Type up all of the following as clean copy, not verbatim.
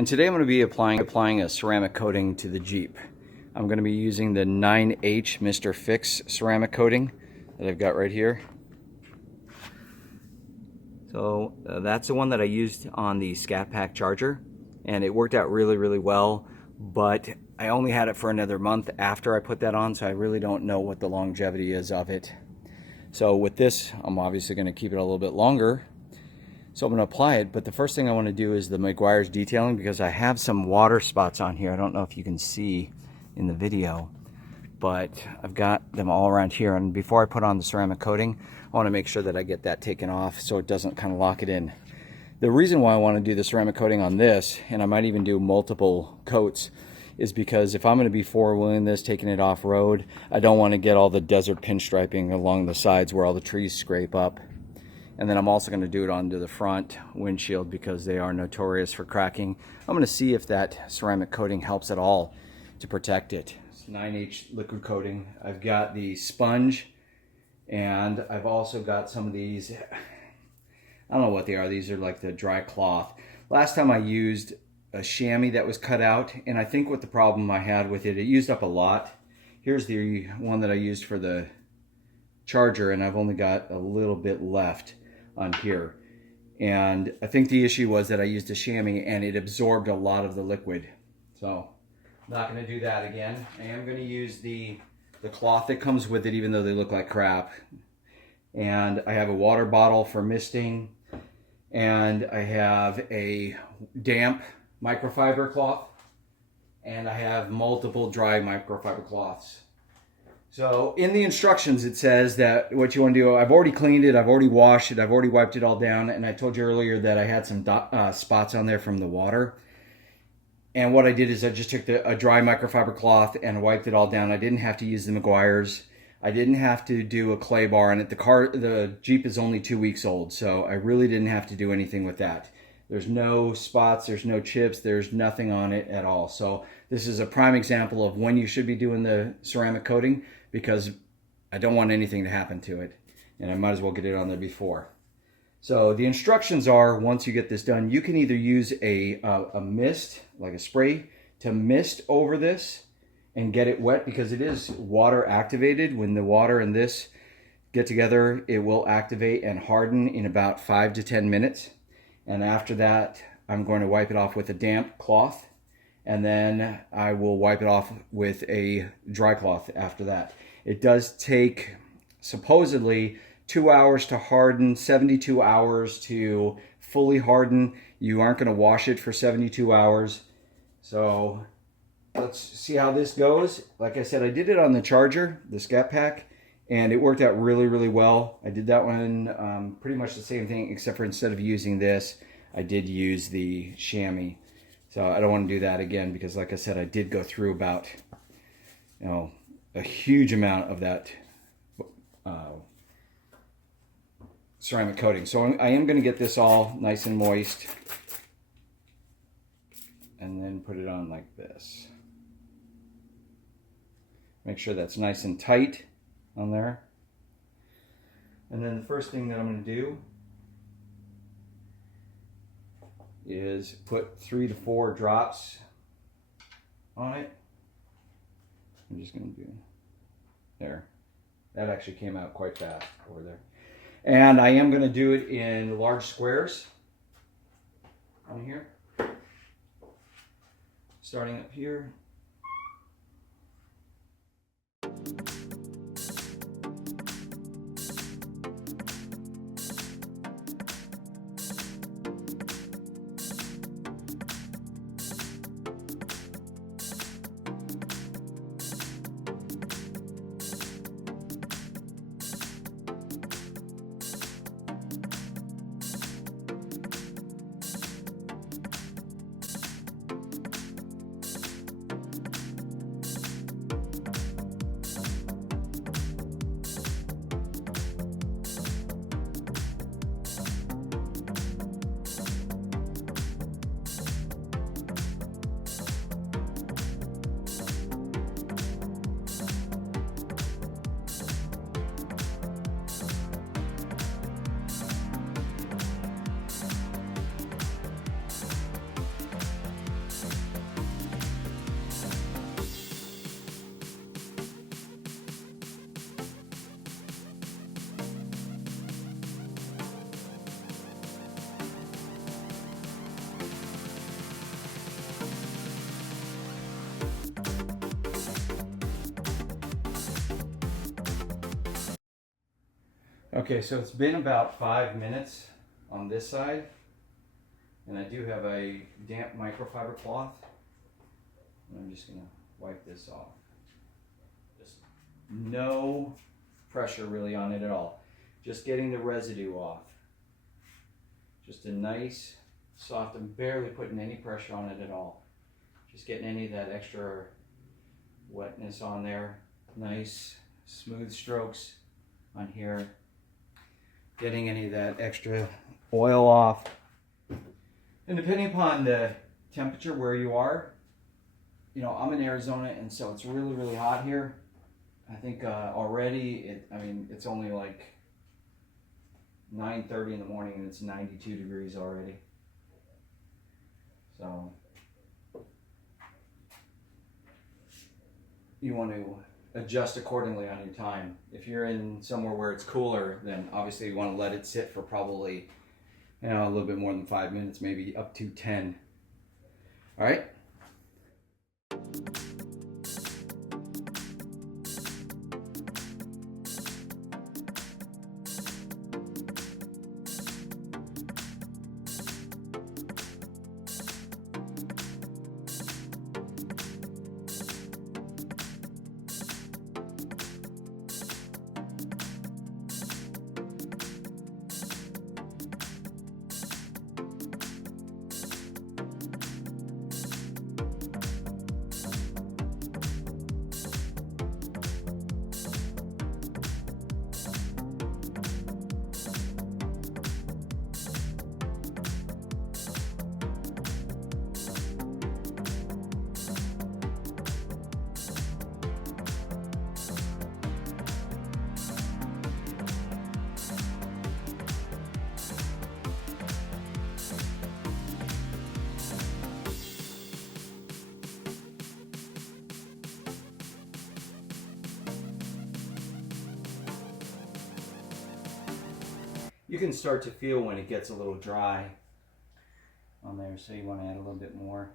And today I'm going to be applying a ceramic coating to the Jeep. I'm going to be using the 9H Mr. Fix ceramic coating that I've got right here. So that's the one that I used on the Scat Pack Charger, and it worked out really well, but I only had it for another month after I put that on, so I really don't know what the longevity is of it. So with this, I'm obviously going to keep it a little bit longer. So I'm going to apply it, but the first thing I want to do is the Meguiar's detailing, because I have some water spots on here. I don't know if you can see in the video, but I've got them all around here. And before I put on the ceramic coating, I want to make sure that I get that taken off so it doesn't kind of lock it in. The reason why I want to do the ceramic coating on this, and I might even do multiple coats, is because if I'm going to be four-wheeling this, taking it off-road, I don't want to get all the desert pinstriping along the sides where all the trees scrape up. And then I'm also going to do it onto the front windshield because they are notorious for cracking. I'm going to see if that ceramic coating helps at all to protect it. It's 9H liquid coating. I've got the sponge, and I've also got some of these, I don't know what they are. These are like the dry cloth. Last time I used a chamois that was cut out, and I think what the problem I had with it, it used up a lot. Here's the one that I used for the Charger, and I've only got a little bit left on here. And I think the issue was that I used a chamois and it absorbed a lot of the liquid. So I'm not going to do that again. I am going to use the cloth that comes with it, even though they look like crap. And I have a water bottle for misting, and I have a damp microfiber cloth, and I have multiple dry microfiber cloths. So in the instructions it says that what you want to do, I've already cleaned it, I've already washed it, I've already wiped it all down, and I told you earlier that I had some spots on there from the water. And what I did is I just took a dry microfiber cloth and wiped it all down. I didn't have to use the Meguiar's. I didn't have to do a clay bar on it. The Jeep is only 2 weeks old, so I really didn't have to do anything with that. There's no spots, there's no chips, there's nothing on it at all. So this is a prime example of when you should be doing the ceramic coating, because I don't want anything to happen to it, and I might as well get it on there before. So the instructions are, once you get this done, you can either use a mist, like a spray, to mist over this and get it wet, because it is water activated. When the water and this get together, it will activate and harden in about 5 to 10 minutes. And after that, I'm going to wipe it off with a damp cloth, and then I will wipe it off with a dry cloth after that. It does take supposedly 2 hours to harden, 72 hours to fully harden. You aren't going to wash it for 72 hours. So let's see how this goes. Like I said, I did it on the Charger, the Scat Pack, and it worked out really well. I did that one pretty much the same thing, except for instead of using this, I did use the chamois. So I don't want to do that again, because like I said, I did go through about, a huge amount of that ceramic coating. So I am going to get this all nice and moist and then put it on like this. Make sure that's nice and tight on there. And then the first thing that I'm going to do is put 3 to 4 drops on it. I'm just going to do there. That actually came out quite fast over there. And I am going to do it in large squares on here. Starting up here. Okay, so it's been about 5 minutes on this side, and I do have a damp microfiber cloth. And I'm just gonna wipe this off. Just no pressure really on it at all. Just getting the residue off. Just a nice, soft, I'm barely putting any pressure on it at all. Just getting any of that extra wetness on there. Nice, smooth strokes on here. Getting any of that extra oil off. And depending upon the temperature where you are, you know, I'm in Arizona, and so it's really, really hot here. I think already, it's only like 9:30 in the morning and it's 92 degrees already. So you want to adjust accordingly on your time. If you're in somewhere where it's cooler, then obviously you want to let it sit for probably, you know, a little bit more than 5 minutes, maybe up to 10. All right. You can start to feel when it gets a little dry on there, so you want to add a little bit more.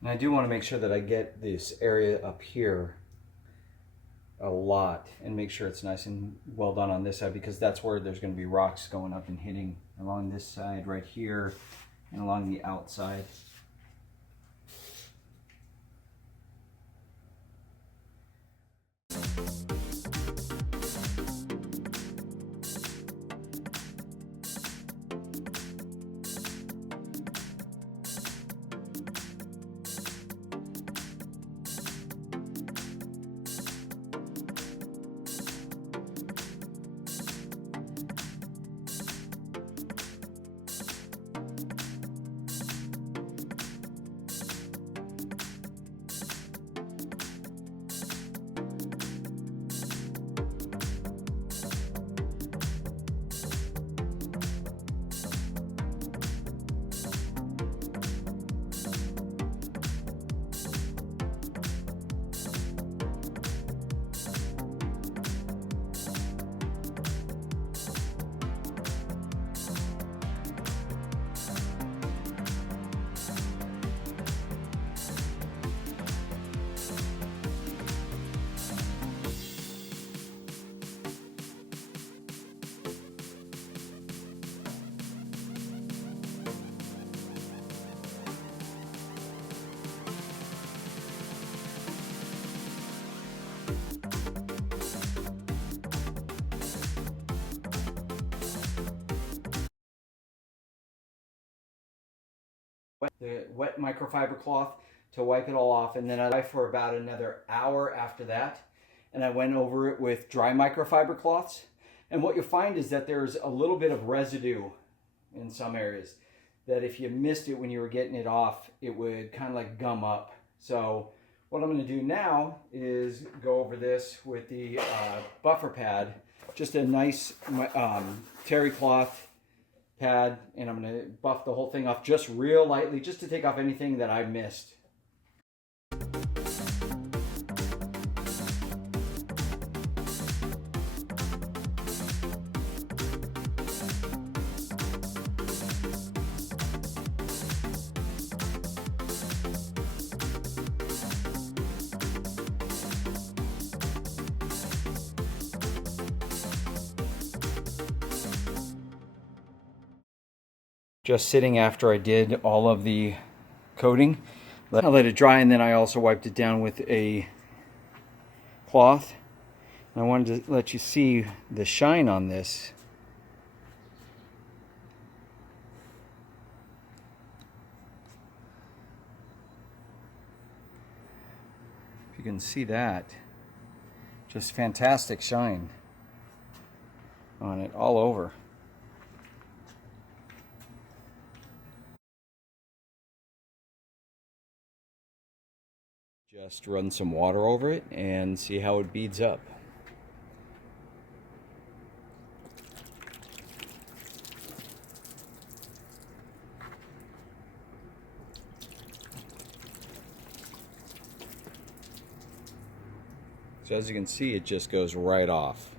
And I do want to make sure that I get this area up here a lot and make sure it's nice and well done on this side, because that's where there's going to be rocks going up and hitting along this side right here and along the outside. The wet microfiber cloth to wipe it all off, and then I left for about another hour after that, and I went over it with dry microfiber cloths. And what you'll find is that there's a little bit of residue in some areas that if you missed it when you were getting it off, it would kind of like gum up. So What I'm going to do now is go over this with the buffer pad, just a nice terry cloth pad, and I'm going to buff the whole thing off just real lightly, just to take off anything that I missed. Just sitting after I did all of the coating. I let it dry, and then I also wiped it down with a cloth. And I wanted to let you see the shine on this. If you can see that, just fantastic shine on it all over. Just run some water over it and see how it beads up. So as you can see, it just goes right off.